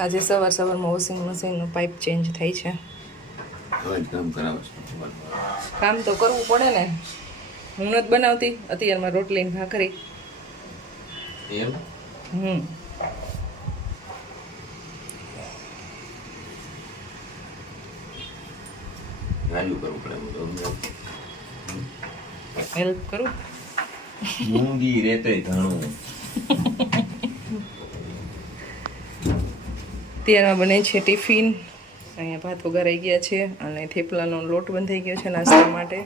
આજે સવારમાં વોશિંગ મશીનનો પાઇપ ચેન્જ થાય છે. કામ તો કરવું પડે ને. હું નથી બનાવતી અત્યારમાં રોટલી ને ભાખરી. હેલ્પ કરું. મૂંગી રેતે ઘણું. અત્યારમાં બને છે ટિફિન. અહીંયા ભાત વઘારાઈ ગયા છે અને થેપલાનો લોટ બંધાઈ ગયો છે નાસ્તા માટે.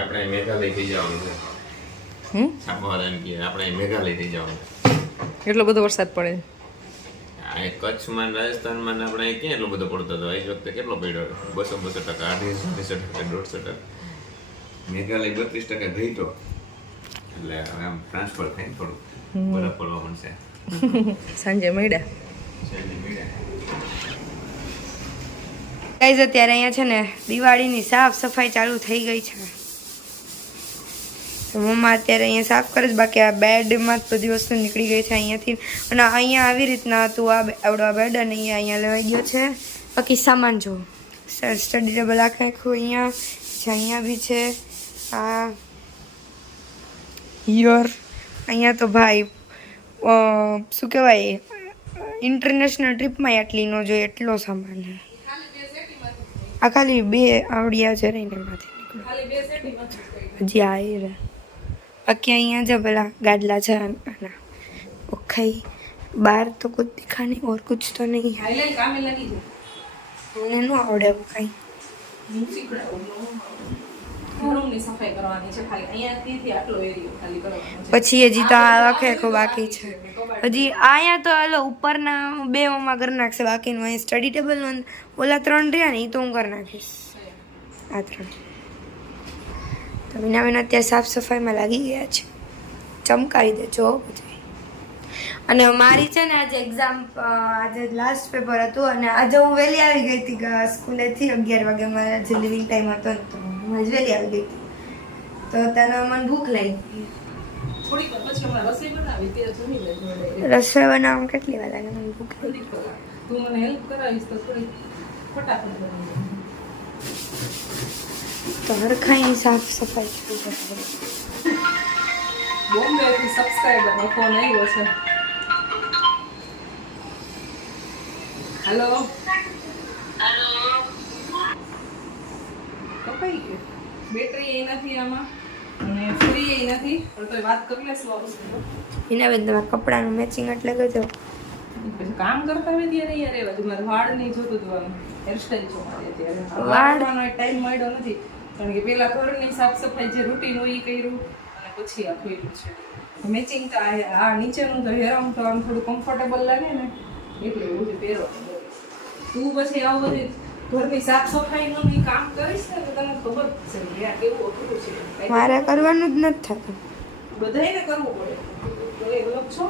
આપણે મેઘાલય થઈ જવાનું છે. આપણે મેઘાલય થઈ જવાનું. એટલો બધો વરસાદ પડે. આ કચ્છમાં રાજસ્થાનમાં આપણે ક્યાં એટલો બધો પડતો હતો. એ વખતે કેટલો પડ્યો? 200% 250% 150%. મેઘાલય 32% ઘટ્યો. એટલે આમ ટ્રાન્સફર થઈને થોડું બરફ પડવા મળશે. સાંજે મળ્યા. ગાઈઝ અત્યારે અહીંયા છે ને દિવાળીની સાફ સફાઈ ચાલુ થઈ ગઈ છે. મમ્મા અત્યારે અહીંયા સાફ કરે છે. બાકી આ બેડમાં જ બધી વસ્તુ નીકળી ગઈ છે અહીંયાથી. અને અહીંયા આવી રીતના હતું આવડો બેડ અને અહીંયા લેવાઈ ગયો છે. બાકી સામાન જો સ્ટડી ટેબલ આખું અહીંયા બી છે. આ હિયર અહીંયા તો ભાઈ શું કહેવાય ઇન્ટરનેશનલ ટ્રીપમાં આટલી ન જોઈએ એટલો સામાન. આ ખાલી 2 આવડિયા છે રહીને એમાંથી હજી આવી રહ્યા. બાકી અહીંયા જો પેલા ગાડલા છે ઓખાઈ બાર તો કુछ दिखा नहीं और कुछ तो नहीं है. મને ન આવડે એવું કઈ. પછી હજી તો આ આખે બાકી છે. હજી અહીંયા તો હાલો ઉપરના 2 કરી નાખશે. બાકીનું અહીં સ્ટડી ટેબલ ઓલા 3 રહ્યા ને એ તો હું કરી નાખીશ. આ 3 તો વિના અત્યારે સાફ સફાઈમાં લાગી ગયા છે. ચમકાવી દેજો બધું. અને મારી છે ને આજે એક્ઝામ આજે લાસ્ટ પેપર હતું અને આજે હું વહેલી આવી ગઈ હતી સ્કૂલેથી 11 વાગે. મારા જે લિવિંગ ટાઈમ હતો ને તો હું જ વહેલી આવી ગઈ હતી. તો તને મને ભૂખ લાગી. રસોઈ બનાવવામાં કેટલી વાર લાગે? મને ભૂખ લાગી. તું મને હેલ્પ કરાવીશ તો થોડી ફટાફટ તો હરખાઈ સાફ સફાઈ બોમ્બેથી સબસ્ક્રાઇબરનો ફોન આવ્યો છે. હેલો કપાઈ ગયું. બેટરી એ નથી આમાં અને ફ્રી એ નથી પણ તો વાત કરી લેશું. હિનાબેન તમારા કપડાનું મેચિંગ એટલે કરજો. પછી કામ કરતા હોય ત્યારે યાર એવા મારે વાળ નહીં જોતું હતું. આમ હેરસ્ટાઈલ જોવા અત્યારે વાળવાનો ટાઈમ મળ્યો નથી કારણ કે પેલા ઘરની સાફ સફાઈ જે રૂટીન હોય એ કર્યું અને પછી આ ખોલ્યું છે મેચિંગ. તો આ નીચેનું તો હેરામ તો આમ થોડું કમ્ફર્ટેબલ લાગે ને એટલે એવું પહેરો. તું પછી આવું બધી ઘરની સાફ સફાઈનું કામ કરીશ ને તો તને ખબર છે આ કેવું અઘરું છે. મારે કરવાનું જ નથી થતું. બધાને કરવું પડે તો એ અલગ છો.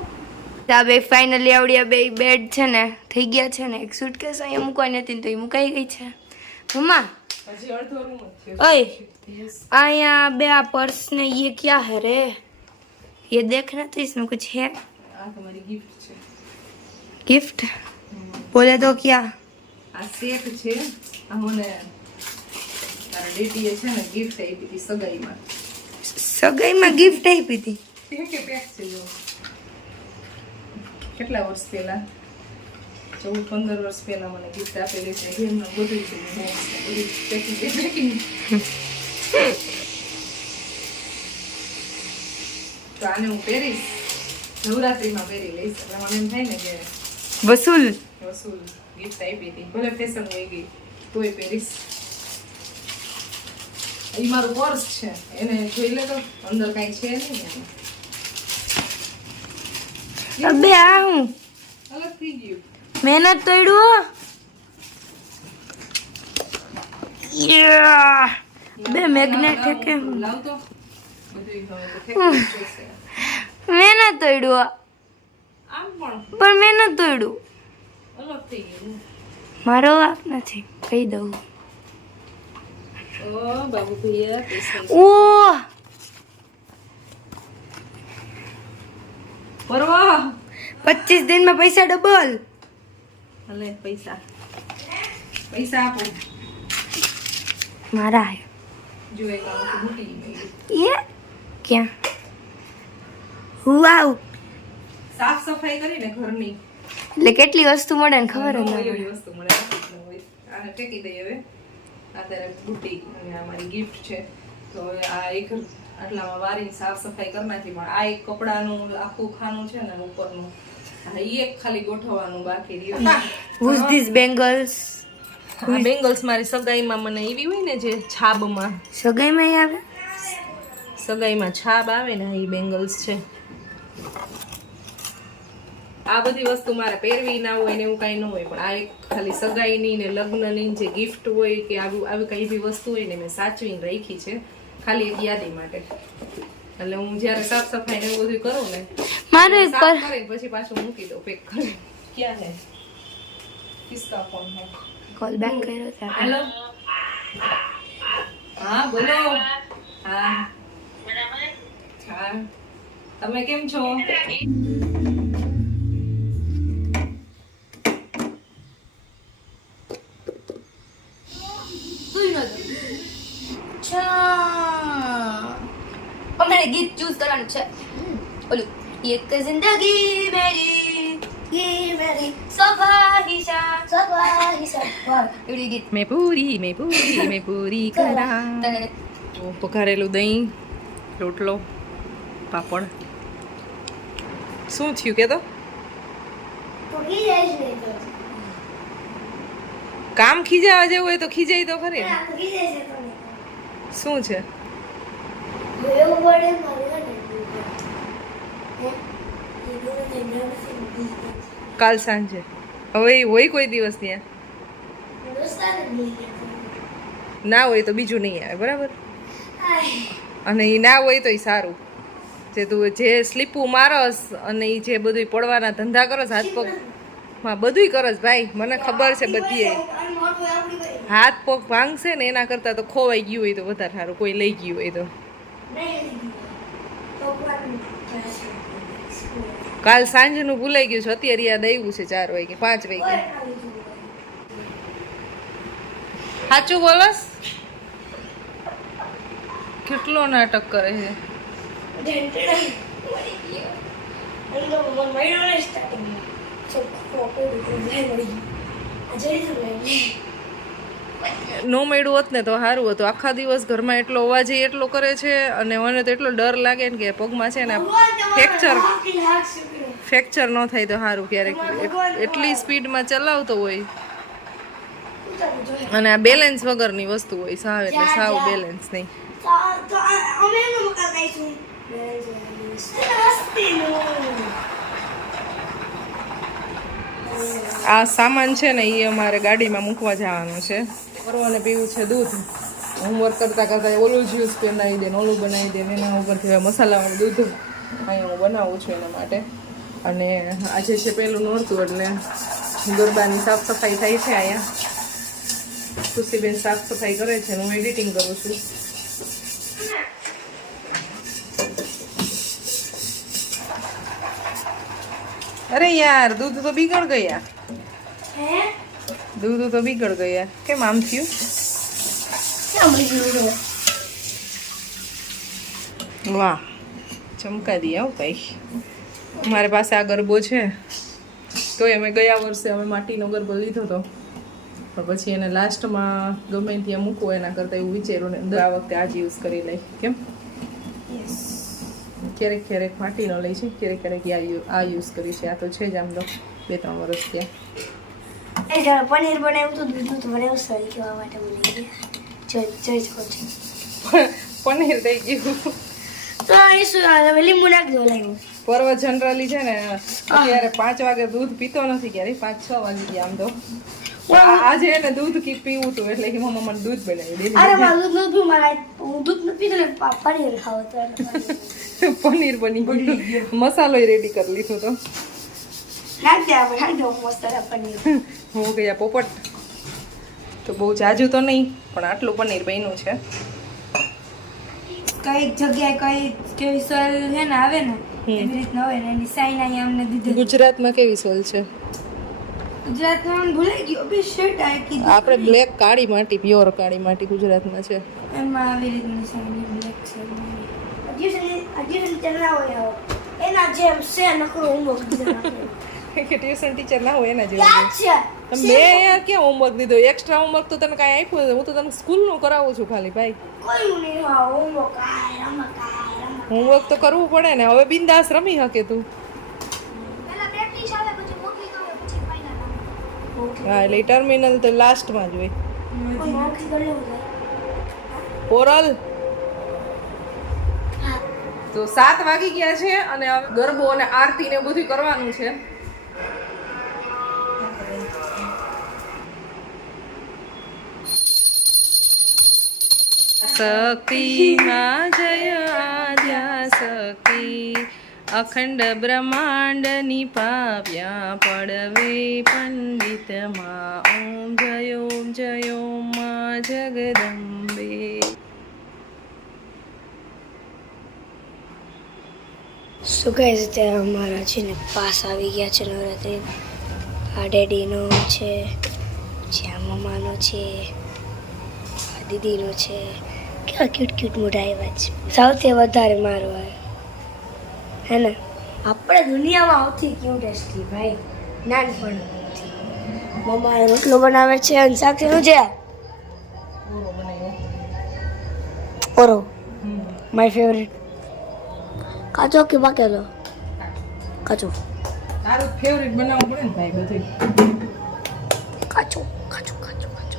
આ બે ફાઇનલી આવડ્યા. 2 બેડ છે ને થઈ ગયા છે ને. એક સુટકેસ અહીંયા મૂકવાની હતી તો એ મુકાઈ ગઈ છે. મમ્મા હજી અડધો રૂમ જ છે. ओए आया बे आ पर्स ने ये क्या है रे? ये देखना तो इसमें कुछ है. આ તમારી ગિફ્ટ છે. गिफ्ट बोले तो क्या? આ સેટ છે. આ મને તારા ડેટીએ છે ને ગિફ્ટ આપી હતી સગાઈમાં. સગાઈમાં ગિફ્ટ આપી હતી? કે પેક છે જો. કેટલા વર્ષ પહેલા 14-15 વર્ષ પહેલા મને ગિફ્ટ આપેલી છે. એમનું બધું છે બધું પેકિંગ. તો આને હું પહેરીશ નવરાત્રીમાં પહેરી લઈશ. એટલે મને એમ થાય ને કે વસૂલ ગિફ્ટ આપી હતી. ભલે ફેશન હોય ગઈ તોય પહેરીશ. એ મારું પર્સ છે એને જોઈ લે તો અંદર કાંઈ છે નહીં. અબે આ હું અલગ થઈ ગયું. મહેનત તોડ્યું. બે મેગ્નેટ છે કે લાવ તો બધું હવે તો ફેંકી જોઈશે. મહેનત તોડ્યું આમ પણ મહેનત તોડ્યું. અલગ થઈ ગયું. મારો વાક નથી કહી દઉં. ઓ બાબુ ભૈયા પૈસા ઓ પરવા 25 દિનમાં પૈસા ડબલ. અલે પૈસા આપો. મારા જો એક આ વસ્તુ મૂકી મેં. એ ક્યાં? વાવ. સાફ સફાઈ કરીને ઘરની એટલે કેટલી વસ્તુ મળે ને ખબર જ ના પડે. એવી વસ્તુ મળે આને ફેંકી દઈએ હવે. આ તારે બુટી અને આ મારી ગિફ્ટ છે. તો હવે આ એક આટલામાં વારીને સાફ સફાઈ કરી નાખી. પણ આ એક કપડાનું આખું ખાનું છે ને ઉપરનું આ એક ખાલી ગોઠવવાનું બાકી રહ્યું. Who's these bangles? આ બેંગલ્સ મારી સગાઈમાં મને એવી હોય ને જે છાબમાં સગાઈમાં આવે? સગાઈમાં છાબ આવે ને એ બેંગલ્સ છે. આ બધી વસ્તુ મારે પહેરવી ના હોય ને એવું કાંઈ ન હોય, પણ આ એક ખાલી સગાઈની ને લગ્નની જે ગિફ્ટ હોય કે આવી કઈ બી વસ્તુ હોય ને મેં સાચવીને રાખી છે ખાલી એક યાદી માટે. એટલે હું જ્યારે સાફ સફાઈ ને એવું બધું કરું ને મારે સાફ કરીને પછી પાછું મૂકી દઉં પેક કરી. ક્યાં હે કિસકા ફોન હે? કોલ બેક કર્યો ત્યારે. હેલો હા બોલો. હા હા તમે કેમ છો? અમારે ગીત ચૂઝ કરવાનું છે. ઓલું એક જિંદગી મેરી ये मेरी सफाहिशा वाह એવી ગીત. મેં પૂરી કરા. પકારેલું દહીં, રોટલો, પાપડ. શું થયું કે તો કામ ખીજાવા જેવું હોય તો ખીજાઈ તો ખરી ને. શું છે? કાલ સાંજે હવે ઈ હોય કોઈ દિવસ ત્યાં ના હોય તો બીજું નહીં આવે બરાબર. અને એ ના હોય તો એ સારું. જે તું જે સ્લીપું મારસ અને એ જે બધું પડવાના ધંધા કરસ હાથ પગ માં બધુંય કરસ ભાઈ, મને ખબર છે બધી. હાથ પગ ભાંગશે ને એના કરતા તો ખોવાઈ ગયું હોય તો વધારે સારું, કોઈ લઈ ગયું હોય તો. કાલ સાંજનું ભૂલાઈ ગયું છે, અત્યારે યાદ આવ્યું છે 4 વાગે 5 વાગે. સાચું બોલસ? કેટલો નાટક કરે છે. નો મળ્યું હોત ને તો સારું હતું. આખા દિવસ ઘરમાં એટલો અવાજ એટલો કરે છે અને મને તો એટલો ડર લાગે ને કે પગમાં છે ને ફ્રેક્ચર ન થાય તો સારું. ક્યારેક એટલી સ્પીડમાં ચલાવતો હોય અને આ બેલેન્સ વગરની વસ્તુ હોય સાવ, એટલે સાવ બેલેન્સ નહીં. આ સામાન છે ને એ અમારે ગાડીમાં મૂકવા જવાનું છે. પરવાને પીવું છે દૂધ. હોમવર્ક કરતાં કરતાં ઓલું જ્યુસ બનાવી દે ને ઓલું બનાવી દે ને એના ઉપરથી મસાલાવાળું દૂધ અહીંયા હું બનાવું છું એના માટે. અને આજે છે પહેલું નોરતું એટલે ગરબાની સાફ સફાઈ થાય છે. અહીંયા ખુશીબેન સાફ સફાઈ કરે છે હું એડિટિંગ કરું છું. અરે યાર દૂધ તો બીગળ ગયા. દૂધ તો બીગળ ગયા. કેમ આમ થયું? વાહ ચમકા દી આવું કઈ. મારી પાસે આ ગરબો છે તો અમે ગયા વર્ષે અમે માટીનો ગરબો લીધો હતો, પણ પછી એને લાસ્ટમાં ગમે ત્યાં મૂકવો એના કરતાં એવું વિચાર્યું ને આ વખતે આજ યુઝ કરી લઈ. કેમ ક્યારેક ક્યારેક માટીનો લઈ છે, ક્યારેક ક્યારેક આ યુઝ કરી છે. આ તો છે જ આમ તો 2-3 વર્ષ ત્યાં. પનીર બનાવ્યું તો દૂધનું તો બનાવ્યું સારી કહેવા માટે બોલી જોઈ શકો છો. પનીર થઈ ગયું તો એ શું લીંબુ નાખી દો લાગ્યું. પર્વ જનરલી છે ને અત્યારે 5 વાગે દૂધ પીતો નથી, ક્યારે 5-6 વાગી ગયા આમ તો. આજે એને દૂધ પીવું હતું એટલે કે મમ્મા મને દૂધ બનાવી દે. અરે મારું દૂધ ન પીવું, મારા હું દૂધ ન પીતો ને પનીર ખાવ તો પનીર બની ગયું. મસાલો રેડી કરી લીધો તો નાખ દે મસ્ત પનીર. હો ગયા પોપટ. તો બહુ જાજુ તો નહીં પણ આટલું પનીર બન્યું છે. કઈક જગ્યાએ કઈ કેવી સ્મેલ છે ને આવે ને એવી રીતના હોય ને એની સાઈન અહીંયા અમને દીધી. ગુજરાતમાં કેવી સોલ છે? ગુજરાતમાં મને ભૂલાઈ ગયું બી શર્ટ આ કીધું આપણે બ્લેક કાળી માટી, પ્યોર કાળી માટી ગુજરાતમાં છે. એમાં આવી રીતની સાઈન બ્લેક છે. હજી ચલા હોય એના જેમ છે નકરો હોમવર્ક દીધા કે ટ્યુશન ટીચર ના હોય એના જેવું યાદ છે મેં યાર ક્યાં હોમવર્ક દીધો? એક્સ્ટ્રા હોમવર્ક તો તને કાંઈ આપ્યું નથી. હું તો તને સ્કૂલનું કરાવું છું ખાલી ભાઈ. કોઈ નહીં હા હોમવર્ક હોમવર્ક તો કરવું પડે ને. હવે બિંદાસ રમી શકે તું. પહેલા પ્રેક્ટિસ આવે પછી મોકલી દો પછી ફાઇનલ હા એટલે ટર્મિનલ તો લાસ્ટમાં જ હોય. મોકલી કરી લેવું ઓરલ તો 7 વાગી ગયા છે અને હવે ગરબો અને આરતી ને બધું કરવાનું છે. શક્તિ માં જય આદ્યા શક્તિ અખંડ બ્રહ્માંડ નિપાવ્યા પડવે પંડિત માં ઓમ જય માં જગદંબે. શું કહે છે ત્યારે અમારા છે ને પાસ આવી ગયા છે નવરાત્રિ. આ ડેડીનો છે, પછી આ મમ્માનો છે, આ દીદીનો છે. કેવા ક્યુટ ક્યુટ મોઢા આવ્યા છે. સૌથી વધારે મારો આવ્યો હે ને. આપણે દુનિયામાં સૌથી ક્યુટેસ્ટલી ભાઈ નાનપણથી. મમ્મા રોટલો બનાવે છે અને શાક શેનું છે? ઓરો માય ફેવરેટ. કાચો કે પાકેલો? કાચો. તારું ફેવરિટ બનાવવું પડે ને ભાઈ બધું. કાચો કાચો કાચો કાચો.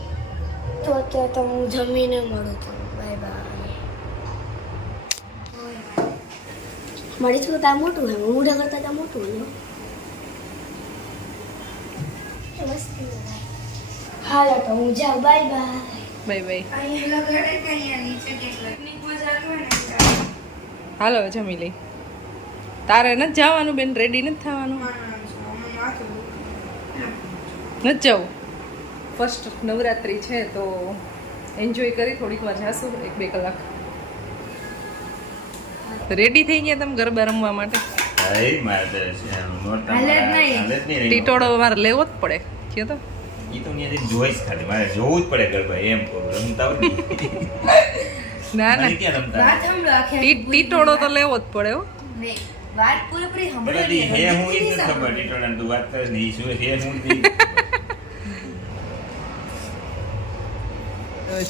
તો અત્યારે તો હું જમીને મળું છું. Bye bye. મારી છું ત્યાં મોટું હે, મોઢા કરતા ત્યાં મોટું હોય. હાલો તો હું જાઉં. Bye bye. Bye bye. અહીંયા લગાડે કે અહીંયા નીચે કેટલી મજા આવે ને. હાલો જમી લઈ. તારે નથી જવાનું બેન? રેડી નથી થવાનું? નથી જવું? ફર્સ્ટ નવરાત્રિ છે તો એન્જોય કરી થોડીક વાર જાશું, 1-2 કલાક. રેડી થઈ ગયા તમે ગરબા રમવા માટે? ટીટોળો મારે લેવો જ પડે કયો તો. ઈ તો ન્યાથી જોઈશ ખાલી, મારે જોવું જ પડે ગરબા એમ કહું. રમતા હોય ના ના ક્યાં રમતા વાત સાંભળો આખી. ટીટોળો તો લેવો જ પડે હો. નહીં વાત પૂરેપૂરી બરાબર હે હું ઈ સાંભળો. નથી ખબર ટીટોળાને તું વાત કરે ને ઈ શું હે હું ઈ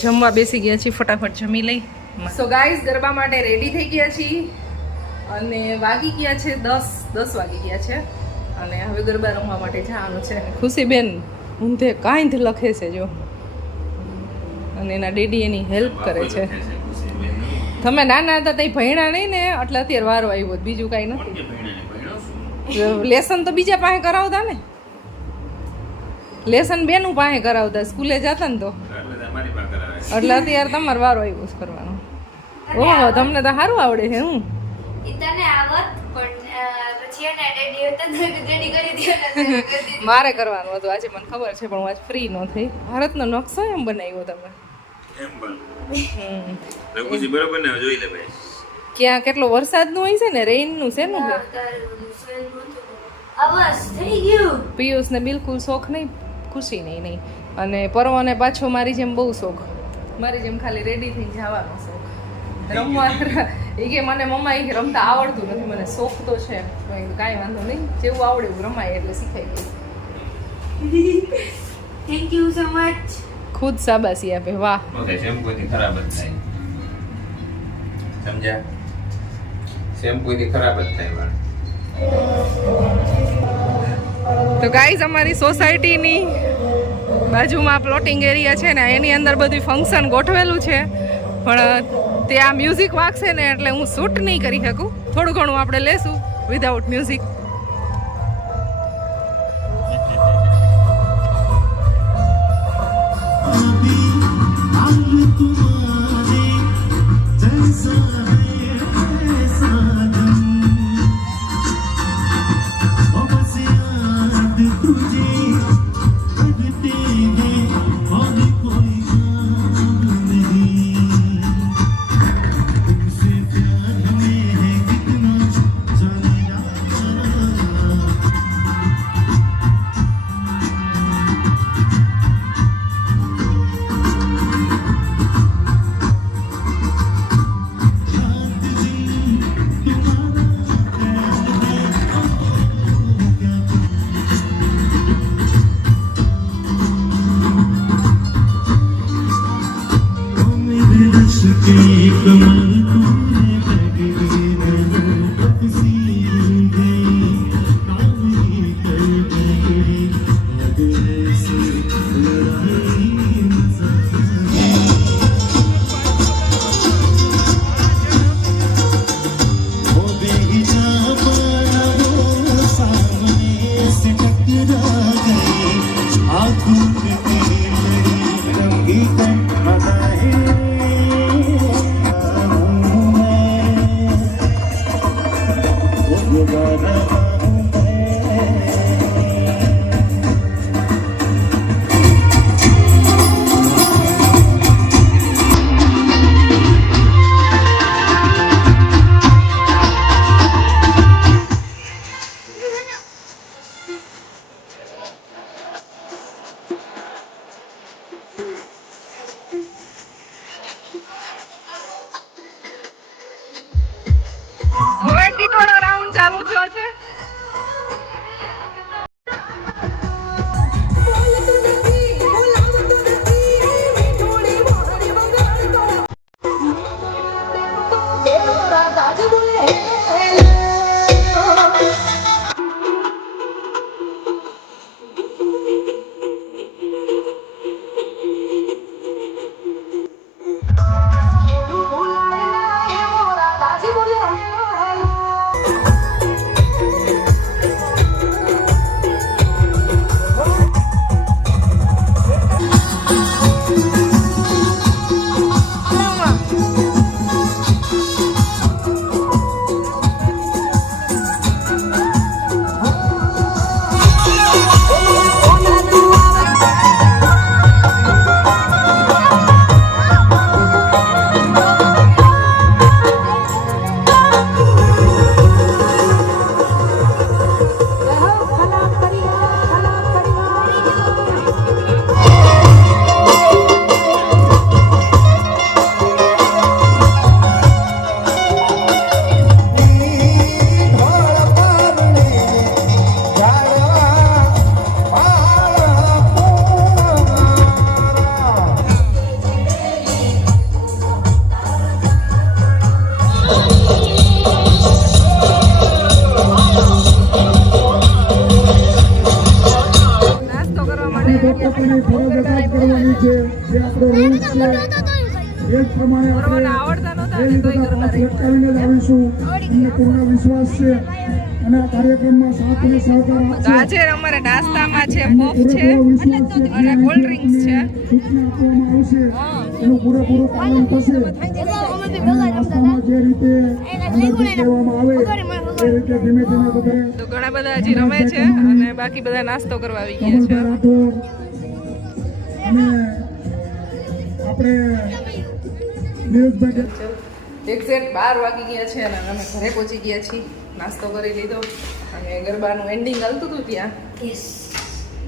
જમવા બેસી ગયા છીએ, ફટાફટ જમી લઈ. સો ગાઈઝ ગરબા માટે રેડી થઈ ગયા છીએ અને વાગી ગયા છે 10 વાગી ગયા છે અને હવે ગરબા રમવા માટે જવાનું છે. ખુશીબેન ઊંધે કાંઈ લખે છે જો, અને એના ડેડી એની હેલ્પ કરે છે. તમે નાના હતા ત્યાં ભણ્યા નહીં ને એટલે અત્યારે વારો આવ્યો, બીજું કાંઈ નથી. લેસન તો બીજા પાસે કરાવતા ને, લેસન બેનું પાસે કરાવતા, સ્કૂલે જતા ને તો, એટલે અત્યારે તમારે વારો આવ્યો છે કરવાનો. ઓહો તમને તો સારું આવડે છે. હું તને આવત પણ પછી એને રેડી કરી દીધો. મારે કરવાનું હતું આજે, મને ખબર છે પણ હું આજ ફ્રી ન થઈ. ભારતનો નકશો એમ બનાવ્યો તમે? બરોબર ને જોઈ લે ભાઈ. ક્યાં કેટલો વરસાદનું હોય છે ને, રેઇનનું છે ને. અવસ થઈ ગયું. પિયુષને બિલકુલ શોખ નહીં, ખુશી નહીં. અને પરવાને પાછો મારી જેમ બહુ શોખ, મારી જેમ ખાલી રેડી થઈ જવાનો શોખ. રમવા એ કે મને મમ્મા એ કે રમતા આવડતું નથી, મને શોખ તો છે. કાંઈ વાંધો નહીં, જેવું આવડે એવું રમાય એટલે શીખાઈ ગયું. Thank you so much. ખુદ શાબાશી આપે. વાહ. ઓકે શેમ્પૂથી ખરાબ જ થાય, સમજ્યા? શેમ્પૂથી ખરાબ જ થાય વાળ. તો ગાઈઝ અમારી સોસાયટીની બાજુમાં પ્લોટિંગ એરિયા છે ને, એની અંદર બધું ફંક્શન ગોઠવેલું છે, પણ ત્યાં મ્યુઝિક વાગશે ને એટલે હું શૂટ નહીં કરી શકું. થોડું ઘણું આપણે લેશું વિધાઉટ મ્યુઝિક. હવે ટીટોળો રાઉન્ડ ચાલુ થયો છે. પોતાની ફરજ અદા કરવાની છે જે આપણો રૂલ્સ છે એ જ પ્રમાણે આપણે આવડતા નહોતા એ રીતે પાંચ લટકાવીને જ આવીશું અમને પૂર્ણ વિશ્વાસ છે અને આ કાર્યક્રમમાં સાથ અને સહકાર આપશે આજે અમારે નાસ્તામાં છે અમને પફ છે પૂરેપૂરો વિશ્વાસ છે અને કોલ્ડ ડ્રિંક્સ છે. સૂચના આપવામાં આવશે એનું પૂરેપૂરું પાલન થશે અને નાસ્તામાં જે રીતે અંદર કહેવામાં આવે એ રીતે ધીમે ધીમે બધા તો ઘણા બધા હજી રમે છે અને બાકી બધા નાસ્તો કરવા આવી ગયા છે. કમલભાઈ રાઠોડ અને આપણે નીરજભાઈ એક્ઝેક્ટ 12 વાગી ગયા છે અને અમે ઘરે પહોંચી ગયા છીએ. નાસ્તો કરી લીધો અને ગરબાનું એન્ડિંગ હાલતું હતું ત્યાં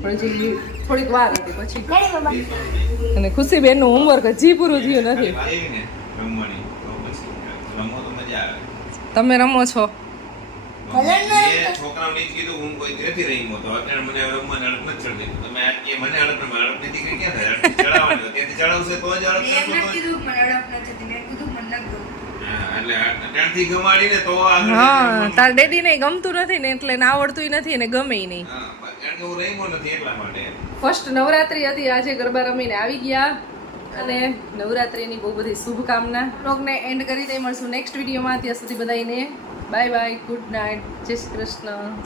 પણ હજી થોડીક વાર હતી પછી. અને ખુશીબેનનું હોમવર્ક હજી પૂરું થયું નથી. રમવાની તો પછી રમો તો મજા આવે. તમે રમો છો? છોકરાઓને જ કીધું હું કોઈ જેથી રહી તો અત્યારે મને રમવાની અડપ નથી ચડતી. તમે આ કે મને અડપ ન અડપની દીકરી ક્યાં થાય? અડપ ચડાવવાની ત્યાંથી ચડાવશે તો જ અડપ એટલે ત્યાંથી ગમાડીને તો હા, તાર ડેડી ને ગમતું નથી ને એટલે ને આવડતું નથી અને ગમે નહીં. કારણ કે હું રહીમો નથી એટલા માટે. ફર્સ્ટ નવરાત્રી હતી આજે, ગરબા રમીને આવી ગયા અને નવરાત્રીની બહુ બધી શુભકામના. બ્લોગને એન્ડ કરી દઈ, મળશું નેક્સ્ટ વિડીયોમાં. ત્યાં સુધી બધાને બાય બાય, ગુડ નાઇટ, જય શ્રી કૃષ્ણ.